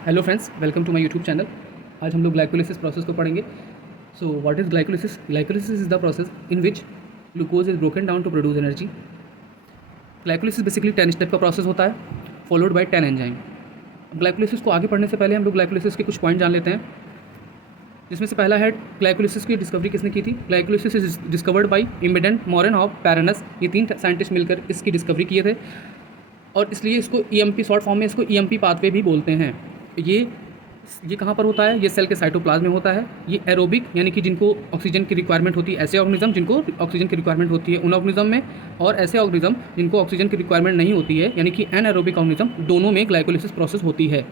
Hello friends, welcome to my YouTube channel. आज हम लोग ग्लाइकोलिसिस प्रोसेस को पढ़ेंगे। So what is glycolysis? Glycolysis is the process in which glucose is broken down to produce energy. Glycolysis basically 10 step का process होता है, followed by 10 enzyme. Glycolysis को आगे पढ़ने से पहले हम लोग ग्लाइकोलिसिस के कुछ पॉइंट जान लेते हैं, जिसमें से पहला है ग्लाइकोलिसिस की डिस्कवरी किसने की थी। Glycolysis is discovered by Embden, Moran और पैरानस। ये 3 साइंटिस्ट मिलकर इसकी डिस्कवरी किए थे और इसलिए इसको ईएमपी, शॉर्ट फॉर्म में इसको ईएमपी पाथवे भी बोलते हैं। ये कहाँ पर होता है? ये सेल के साइटोप्लाज्म में होता है। ये एरोबिक यानी कि जिनको ऑक्सीजन की रिक्वायरमेंट होती है, ऐसे ऑर्गेनिज्म जिनको ऑक्सीजन की रिक्वायरमेंट होती है उन ऑर्गेनिज्म में, और ऐसे ऑर्गेनिज्म जिनको ऑक्सीजन की रिक्वायरमेंट नहीं होती है यानी कि एनएरोबिक ऑर्गेनिज्म, दोनों में ग्लाइकोलिसिस प्रोसेस होती है।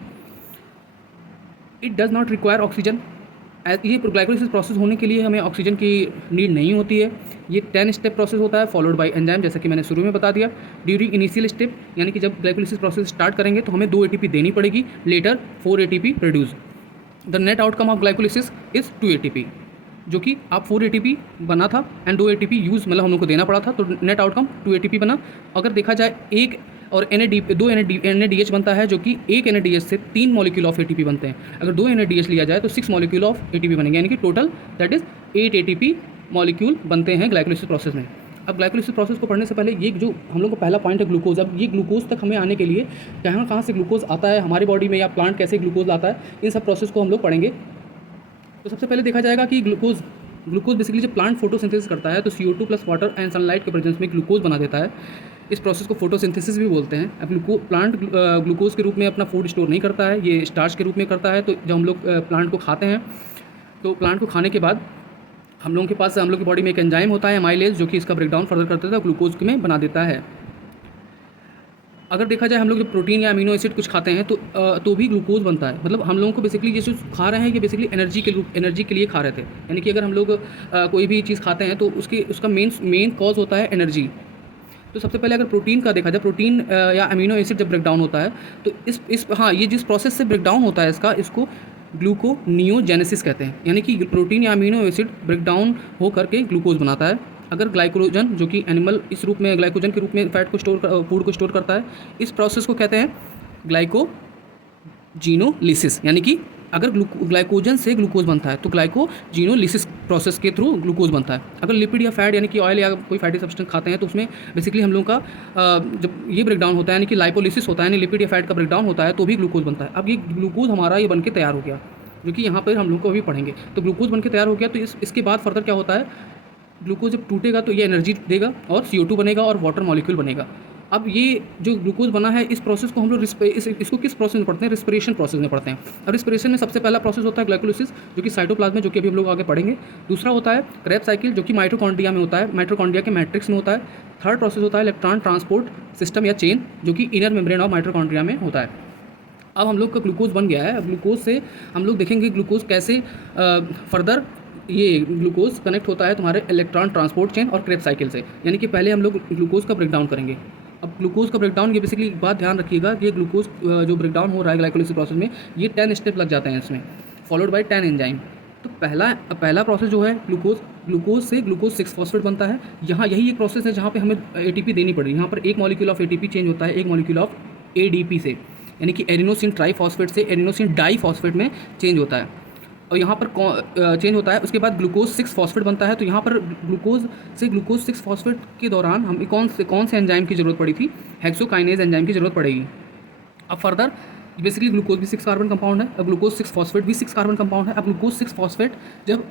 It does not require oxygen. ये ग्लाइकोलिसिस प्रोसेस होने के लिए हमें ऑक्सीजन की नीड नहीं होती है। ये 10 स्टेप प्रोसेस होता है, फॉलोड बाय एंजाइम, जैसा कि मैंने शुरू में बता दिया। ड्यूरिंग इनिशियल स्टेप यानी कि जब ग्लाइकोलिसिस प्रोसेस स्टार्ट करेंगे तो हमें 2 एटीपी देनी पड़ेगी, later 4 ATP produce. The net outcome of glycolysis is 2 ATP, जो कि आप 4 एटीपी बना था एंड 2 एटीपी यूज़ मतलब हम लोग को देना पड़ा था, तो नेट आउटकम 2 एटीपी बना। अगर देखा जाए एक और दो NADH बनता है, जो कि एक NADH से 3 मॉलिक्यूल ऑफ एटीपी बनते हैं। अगर 2 NADH लिया जाए तो 6 मॉलिक्यूल ऑफ एटीपी बनेंगे, यानी कि total that is 8 ATP molecule बनते हैं ग्लाइकोलिसिस प्रोसेस में। अब ग्लाइकोलिसिस प्रोसेस को पढ़ने से पहले ये जो हम लोग को पहला पॉइंट है ग्लूकोज। अब ये ग्लूकोज तक हमें आने के लिए कहाँ से ग्लूकोज आता है हमारी बॉडी में, या प्लांट कैसे ग्लूकोज लाता है, इन सब प्रोसेस को हम लोग पढ़ेंगे। तो सबसे पहले देखा जाएगा कि ग्लूकोज बेसिकली जब प्लांट फोटोसिंथेसिस करता है तो CO2 plus water and sunlight के प्रेजेंस में ग्लूकोज बना देता है। इस प्रोसेस को फोटोसिंथेसिस भी बोलते हैं। अब प्लांट ग्लूकोज के रूप में अपना फूड स्टोर नहीं करता है, ये स्टार्च के रूप में करता है। तो जब हम लोग प्लांट को खाते हैं तो प्लांट को खाने के बाद हम लोगों के पास, हम लोग की बॉडी में एक एंजाइम होता है अमाइलेज, जो कि इसका ब्रेकडाउन फर्दर करता है, ग्लूकोज में बना देता है। अगर देखा जाए हम लोग जब प्रोटीन या अमीनो एसिड कुछ खाते हैं तो भी ग्लूकोज बनता है। मतलब हम लोगों को बेसिकली ये जो खा रहे हैं ये बेसिकली एनर्जी के लिए खा रहे थे। यानी कि अगर हम लोग कोई भी चीज़ खाते हैं तो उसका मेन कॉज होता है एनर्जी। तो सबसे पहले अगर प्रोटीन का देखा जाए, प्रोटीन या अमीनो एसिड जब ब्रेकडाउन होता है तो ये जिस प्रोसेस से ब्रेकडाउन होता है इसको ग्लूकोनियोजेनेसिस कहते हैं। यानी कि प्रोटीन या अमीनो एसिड ब्रेकडाउन हो करके ग्लूकोज बनाता है। अगर ग्लाइकोजन, जो कि एनिमल इस रूप में ग्लाइकोजन के रूप में फूड को स्टोर करता है, इस प्रोसेस को कहते हैं ग्लाइकोजिनोलिसिस। यानी कि अगर ग्लाइकोजन से ग्लूकोज बनता है तो ग्लाइकोजिनोलिसिस प्रोसेस के थ्रू ग्लूकोज बनता है। अगर लिपिड या फैट यानी कि ऑयल या कोई फैटी सब्सटेंस खाते हैं तो उसमें बेसिकली हम लोग का जब ये ब्रेकडाउन होता है यानी कि लाइपोलिसिस होता है, यानी लिपिड या फैट का ब्रेकडाउन होता है, तो भी ग्लूकोज बनता है। अब ये ग्लूकोज हमारा ये बन के तैयार हो गया, जो कि यहाँ पर हम लोग को अभी पढ़ेंगे। तो ग्लूकोज बन के तैयार हो गया, तो इसके बाद फर्दर क्या होता है, ग्लूकोज जब टूटेगा तो ये एनर्जी देगा और CO2 बनेगा और वाटर मॉलिक्यूल बनेगा। अब ये जो ग्लूकोज बना है इस प्रोसेस को हम लोग इसको किस प्रोसेस में पढ़ते हैं? रिस्पिरेशन प्रोसेस में पढ़ते हैं। अब रिस्पिरेशन में सबसे पहला प्रोसेस होता है ग्लाइकोलिसिस, जो कि साइटोप्लाज्म में, जो कि अभी हम लोग आगे पढ़ेंगे। दूसरा होता है क्रेब्स साइकिल, जो कि माइटोकॉन्ड्रिया में होता है, माइटोकॉन्ड्रिया के मैट्रिक्स में होता है। थर्ड प्रोसेस होता है इलेक्ट्रॉन ट्रांसपोर्ट सिस्टम या चेन, जो कि इनर मेम्ब्रेन ऑफ माइटोकॉन्ड्रिया में होता है। अब हम लोग का ग्लूकोज बन गया है। अब ग्लूकोज से हम लोग देखेंगे ग्लूकोज कैसे फर्दर ये ग्लूकोज कनेक्ट होता है तुम्हारे इलेक्ट्रॉन ट्रांसपोर्ट चेन और क्रेब्स साइकिल से। यानी कि पहले हम लोग ग्लूकोज का ब्रेकडाउन करेंगे। अब ग्लूकोज का ब्रेकडाउन, ये बेसिकली एक बात ध्यान रखिएगा कि ये ग्लूकोज जो ब्रेकडाउन हो रहा है ग्लाइकोलिसिस प्रोसेस में, ये 10 स्टेप लग जाते हैं इसमें, फॉलोड बाय 10 एंजाइम। तो पहला प्रोसेस जो है ग्लूकोज से ग्लूकोज 6 फॉस्फेट बनता है। यहाँ यही एक प्रोसेस है जहाँ पे हमें एटीपी देनी पड़ेगी। यहाँ पर एक मॉलिक्यूल ऑफ एटीपी चेंज होता है एक मॉलिक्यूल ऑफ ADP से, यानी कि एडिनोसिन ट्राईफॉस्फेट से एडिनोसिन डाईफॉस्फेट में चेंज होता है, और यहाँ पर चेंज होता है। उसके बाद ग्लूकोज 6 फॉस्फेट बनता है। तो यहाँ पर ग्लूकोज 6 फॉस्फेट के दौरान हमें कौन से एंजाइम की ज़रूरत पड़ी थी? हेक्सोकाइनेज एंजाइम की ज़रूरत पड़ेगी। अब फर्दर बेसिकली ग्लूकोज भी 6 कार्बन कंपाउंड है। अब ग्लूकोज 6 फॉस्फेट भी 6 कार्बन कंपाउंड है। अब ग्लूकोज 6 फॉस्फेट जब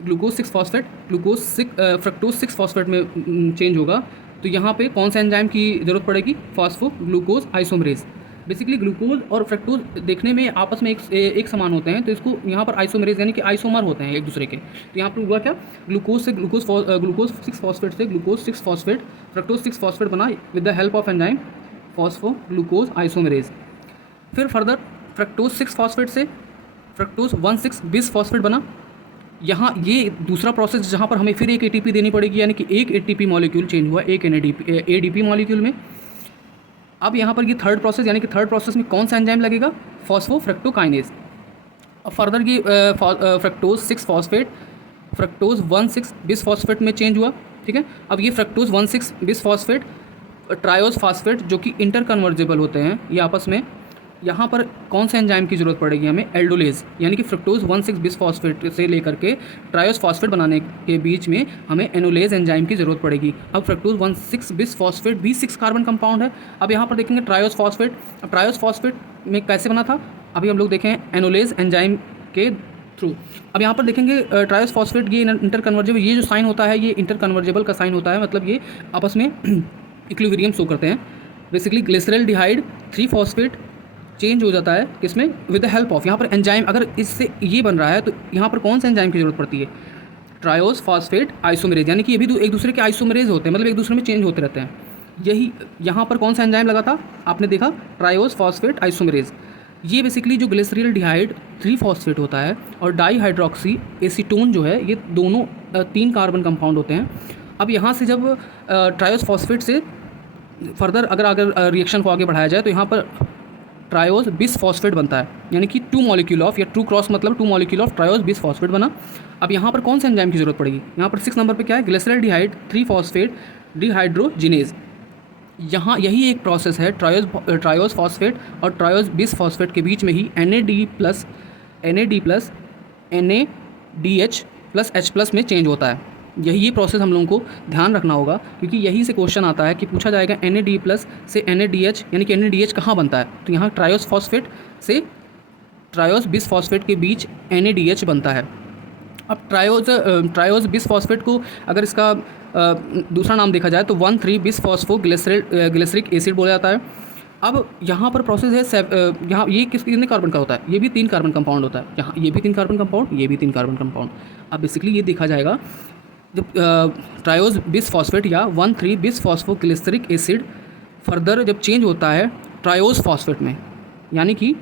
ग्लूकोज 6 फ्रक्टोज 6 फॉस्फेट में चेंज होगा तो यहाँ पे कौन सा एंजाइम की ज़रूरत पड़ेगी? फॉस्फोग्लूकोज आइसोमरेज। बेसिकली ग्लूकोज और फ्रक्टोज देखने में आपस में एक समान होते हैं, तो इसको यहाँ पर आइसोमरेज यानी कि आइसोमर होते हैं एक दूसरे के। तो यहाँ पर हुआ क्या, ग्लूकोज 6 फॉस्फेट से ग्लूकोज 6 फॉस्फेट फ्रक्टोज 6 फॉस्फेट बना with the help of enzyme phosphoglucose isomerase. फिर फर्दर फ्रक्टोज 6 फॉस्फेट से फ्रक्टोज 1,6 बिस फॉस्फेट बना। यहाँ ये दूसरा प्रोसेस जहाँ पर हमें फिर एक ATP देनी पड़ेगी, यानी कि एक ATP मॉलिक्यूल चेंज हुआ एक ADP मॉलिक्यूल में। अब यहाँ पर ये थर्ड प्रोसेस, यानी कि थर्ड प्रोसेस में कौन सा एंजाइम लगेगा? फॉस्फोफ्रक्टोकाइनेज। अब फर्दर ये fructose 6 phosphate fructose 1,6 bis phosphate में चेंज हुआ। ठीक है, अब ये fructose 1,6 bis phosphate triose phosphate, जो कि इंटर कन्वर्जेबल होते हैं ये आपस में, यहाँ पर कौन से एंजाइम की ज़रूरत पड़ेगी हमें, एल्डोलेज, यानी कि फ्रुक्टोज 1,6 बिस फॉस्फेट से लेकर के ट्रायोस फॉस्फेट बनाने के बीच में हमें एनोलेज एंजाइम की ज़रूरत पड़ेगी। अब फ्रुक्टोज 1,6 बिस फॉस्फेट भी 6 कार्बन कंपाउंड है। अब यहाँ पर देखेंगे ट्रायोस फॉस्फेट, अब ट्रायोस फॉस्फेट में कैसे बना था, अभी हम लोग देखें एनोलेज एंजाइम के थ्रू। अब यहाँ पर देखेंगे ट्रायोस फॉस्फेट, ये इंटर कन्वर्जेबल, ये जो साइन होता है ये इंटर कन्वर्जेबल का साइन होता है, मतलब ये आपस में इक्विलिब्रियम शो करते हैं। बेसिकली ग्लिसरल्डिहाइड 3 फॉस्फेट चेंज हो जाता है किसमें, विद द हेल्प ऑफ, यहाँ पर एंजाइम, अगर इससे ये बन रहा है तो यहाँ पर कौन सा एंजाइम की जरूरत पड़ती है, ट्रायोस फॉस्फेट आइसोमेरेज, यानी कि ये भी एक दूसरे के आइसोमेरेज होते हैं, मतलब एक दूसरे में चेंज होते रहते हैं। यही यहाँ पर कौन सा एंजाइम लगा था, आपने देखा ट्रायोस फॉस्फेट आइसोमेरेज। ये बेसिकली जो ग्लिसरल्डिहाइड 3 फॉस्फेट होता है और डाईहाइड्रोक्सी एसीटोन जो है, ये दोनों 3 कार्बन कंपाउंड होते हैं। अब यहाँ से जब ट्रायोस फॉस्फेट से फर्दर अगर रिएक्शन को आगे बढ़ाया जाए तो यहाँ पर ट्रायोस बिस फॉस्फेट बनता है, यानी कि 2 मॉलिक्यूल ऑफ, या 2 क्रॉस मतलब 2 molecule of triose bis phosphate बना। अब यहाँ पर कौन से एंजाइम की जरूरत पड़ेगी, यहाँ पर 6 नंबर पे क्या है, ग्लिसरल्डिहाइड 3 फॉस्फेट डिहाइड्रोजिनेज। यहाँ यही एक प्रोसेस है ट्रायोस फॉस्फेट और ट्रायोस बिस फॉस्फेट के बीच में ही NAD+ NADH+H+ में चेंज होता है। ये प्रोसेस हम लोगों को ध्यान रखना होगा, क्योंकि यही से क्वेश्चन आता है कि पूछा जाएगा NAD+ से NADH, यानी कि NADH कहाँ बनता है, तो यहाँ ट्रायोस फॉस्फेट से ट्रायोस बिस फॉस्फेट के बीच NADH बनता है। अब ट्रायोस बिस फॉस्फेट को अगर इसका दूसरा नाम देखा जाए तो 1,3 बिस फॉस्फो ग्लिसरिक एसिड बोला जाता है। अब यहाँ पर प्रोसेस है, यहाँ ये कितने कार्बन का होता है, ये भी 3 कार्बन कंपाउंड होता है, यहाँ ये भी 3 कार्बन कंपाउंड, ये भी 3 कार्बन कंपाउंड। अब बेसिकली ये देखा जाएगा जब ट्रायोस बिस फॉस्फेट या 1,3 बिस फॉस्फो ग्लिसरिक एसिड फर्दर जब चेंज होता है ट्रायोस फॉस्फेट में, यानी कि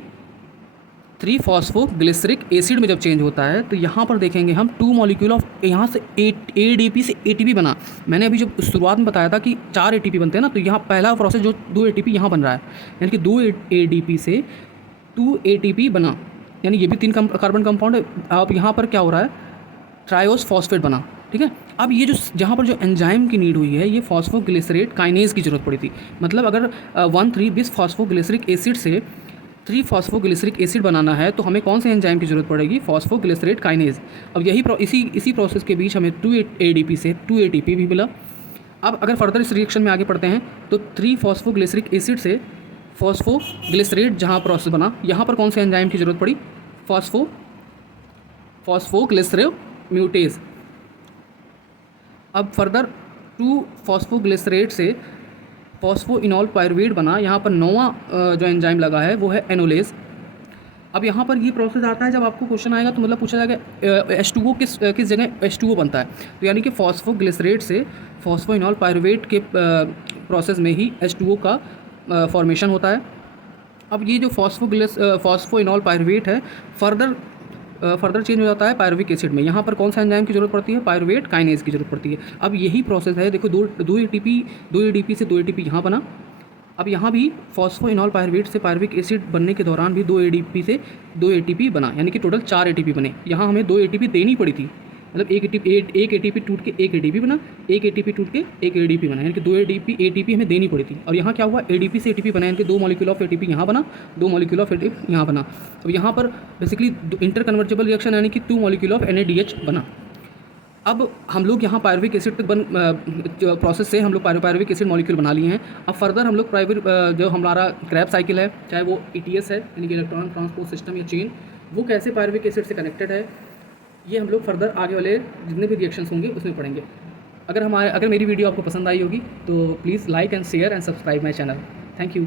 3 फॉस्फो ग्लिसरिक एसिड में जब चेंज होता है, तो यहाँ पर देखेंगे हम 2 मॉलिक्यूल ऑफ, यहाँ से ADP से ATP बना। मैंने अभी जब शुरुआत में बताया था कि 4 ATP बनते हैं ना, तो यहाँ पहला प्रोसेस जो 2 ATP यहाँ बन रहा है, यानी कि 2 ADP से 2 ATP बना, यानी ये भी 3 कार्बन कंपाउंड है। अब यहाँ पर क्या हो रहा है, ट्रायोस फॉस्फेट बना, ठीक है। अब ये जो जहाँ पर जो एंजाइम की नीड हुई है, ये फॉस्फोग्लिसरेट काइनेज की ज़रूरत पड़ी थी। मतलब अगर 1,3 बिस फॉस्फोग्लिसरिक एसिड से 3 फॉस्फोग्लिसरिक एसिड बनाना है तो हमें कौन से एंजाइम की ज़रूरत पड़ेगी, फॉस्फोग्लिसरेट काइनेज। अब इसी प्रोसेस के बीच हमें 2 ADP से 2 ATP भी मिला। अब अगर फर्दर इस रिएक्शन में आगे बढ़ते हैं तो 3 फॉस्फोग्लिसरिक एसिड से फॉस्फोग्लिसरेट जहाँ प्रोसेस बना, यहाँ पर कौन से एंजाइम की ज़रूरत पड़ी, फॉस्फोग्लिसरेम्यूटेज। अब फर्दर 2 फॉस्फोग्लिसरेट से फॉस्फोइनॉल पायरुवेट बना, यहाँ पर 9वां जो एंजाइम लगा है वो है एनोलेज। अब यहाँ पर ये प्रोसेस आता है, जब आपको क्वेश्चन आएगा तो मतलब पूछा जाएगा H2O किस जगह H2O बनता है, तो यानी कि फॉस्फोग्लिसरेट से फॉस्फोइनॉल पायरुवेट के प्रोसेस में ही H2O का फॉर्मेशन होता है। अब ये जो फॉस्फोइनॉल पायरुवेट है फर्दर चेंज हो जाता है पायरुविक एसिड में। यहाँ पर कौन सा एंजाइम की जरूरत पड़ती है, पायरुवेट काइनेज की जरूरत पड़ती है। अब यही प्रोसेस है, देखो 2 ADP से 2 ATP यहाँ बना। अब यहाँ भी फॉस्फोइनॉल पायरुवेट से पायरुविक एसिड बनने के दौरान भी 2 ADP से 2 ATP बना, यानी कि टोटल 4 ATP बने। यहाँ हमें 2 ATP देनी पड़ी थी, मतलब एक ATP टूट के एक ADP बना, एक ATP टूट के एक ADP बना, यानी कि 2 ATP हमें देनी पड़ी थी। और यहाँ क्या हुआ, ADP से ATP बना, यानी कि 2 मॉलिक्यूल ऑफ ATP यहाँ बना, 2 मॉलिक्यूल ऑफ ATP यहाँ बना। अब यहाँ पर बेसिकली इंटर कन्वर्जेबल रिएक्शन, यानी कि 2 मॉलिक्यूल ऑफ NADH बना। अब हम लोग यहाँ पायरुविक एसिड तक प्रोसेस से हम लोग पायरुविक एसिड मॉलिक्यूल बना लिए हैं। अब फर्दर हम लोग जो हमारा क्रैब साइकिल है, चाहे वो ETS है यानी कि इलेक्ट्रॉन ट्रांसपोर्ट सिस्टम या चेन, वो कैसे पायरुविक एसिड से कनेक्टेड है, ये हम लोग फर्दर आगे वाले जितने भी रिएक्शंस होंगे उसमें पढ़ेंगे। अगर मेरी वीडियो आपको पसंद आई होगी तो please like and share and subscribe my channel. Thank you.